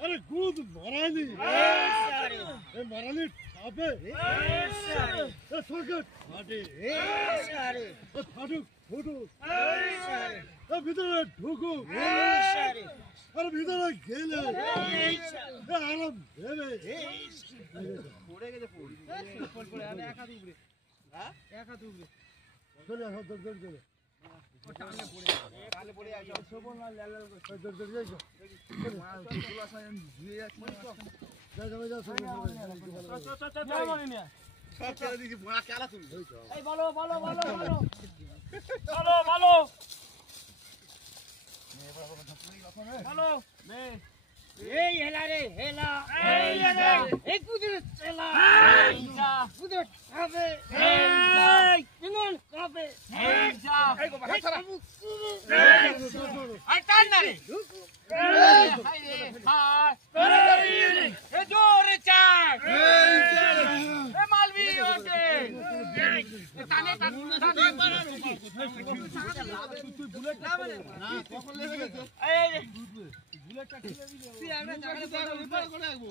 अरे कूद मराली मराली छापे फाटक फाटे फाटुक ফুটুক ভিতরে ঢুকুক আর ভিতরে গেলে আরাম দেবে পড়ে গেছে ফুল পড়ে আর এক হাত উপরে হ্যাঁ এক হাত উপরে চলে আসো দর চলে ও টানে পড়ে কালে পড়ে আসো সবল না লাল লাল করে দর যাইছো মাল ফুল আসা ধুয়ে যাচ্ছে যা যাবে যা সব চল মারি না সব ছেড়ে দিছি মা কেলা তুমি এই বলো বলো বলো বলো বলো বলো বলো নে এই হেলা রে হেলা এই হেলা এই কুদে চেলা এই যা কুদে খাবে এই কিমন খাবে এই যা এই গো হাত ছাড়া আই টান না রে এই হাই রে হাই এই জোরে চাক এই এ মালবি ওকে টানে টানে তুই বুলেট না মানে না কখন লেগে গেছে এই বুলেটটা ঠিক আছে তুই আমরা জায়গা করে রাখবো